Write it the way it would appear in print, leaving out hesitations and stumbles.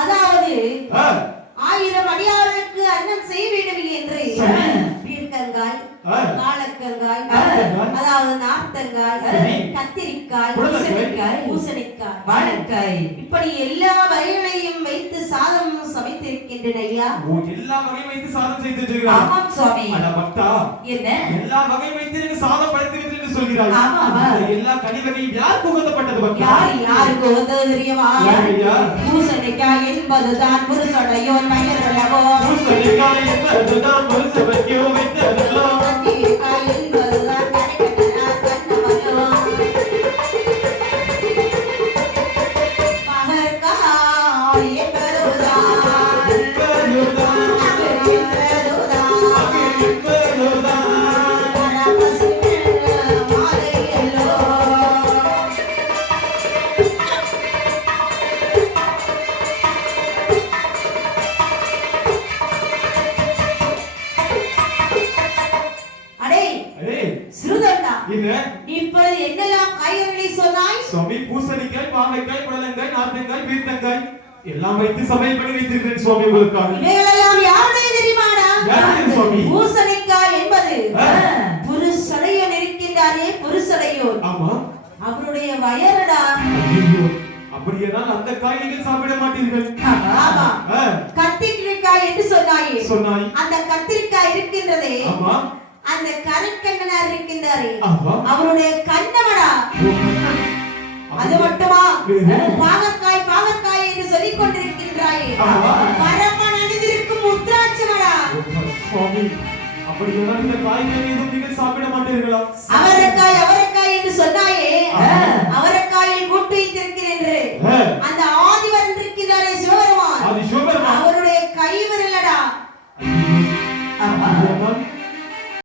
அதாவது 1000 அடியார்களுக்கு அன்னம் செய்ய வேண்டும் என்று பீர்க்கங்காய், வாழைக்கங்காய், அதாவது நார்த்தங்காய், கத்திரிக்காய், பூசணிக்காய், வாழைக்காய், இப்படி எல்லா வகைகளையும் வைத்து சாதம் சமைத்திருக்கின்றன ஐயா. எல்லா வகையும் வைத்து சாதம் செய்திருக்கிறார். ஆமாம் சுவாமி. அட பக்தா, என்ன எல்லா வகையும் வைத்து நீங்க சாதம் படைத்திருக்கிறீர்கள் என்று சொல்கிறாய். ஆமாமா. எல்லா கனி வகையும் யாருக்கு உகந்தப்பட்டது பக்தா? யாருக்கு உகந்தது தெரியுமா? பூசணிக்காய் என்பதுதான் புருஷனையோர் பெயர்களவோ. பூசணிக்காய் என்பதுதான் புருஷனையோ வைத்ததல்லோ. கத்திரிக்காய் என்பதுதான் கரைக்கட்டனார் கண்ணவனோ. பகற்காய் என்பதுதான் இப்பொழுது என்னெல்லாம் காய்கறிகளை சொன்னாய்? சுவாமி, பூசணிக்காய், பாவைக்காய், புடலங்காய், நார்த்தங்காய், பீர்க்கங்காய் எல்லாம் வைத்து சமையல் பண்ணி வைத்திருக்கிறேன் சுவாமி உங்களுக்காக. இவைகளெல்லாம் யாருடைய தெரியுமாடா? யாருடைய சுவாமி? பூசணிக்காய் என்பது புருஷனையோன் இருக்கின்றாரே புருஷனையோன். ஆமா. அவருடைய வயரடா. ஐயோ, அப்படியானால் அந்த காய்கள் சாப்பிட மாட்டீர்கள். ஆமா. கத்திரிக்காய் என்று சொன்னாய். அந்த கத்திரிக்காய் இருக்கின்றதே. ஆமா. அந்த கருக்கண்ணனார் இருக்கின்றாரே அவருடைய கண்ணமடா. அது மட்டுமா? பாகக்காய் என்று சொல்லிக் கொண்டிருக்கின்றாயே பரமன் அணிந்திருக்கும் முத்ராட்சமடா. அப்படியானால் இந்த காய்கறி எதுவும் நீங்கள் சாப்பிட மாட்டீர்களா? அவரைக்காய் என்று சொன்னாயே அவரைக்காயில் கூட்டு வைத்திருக்கிறேன் என்று அந்த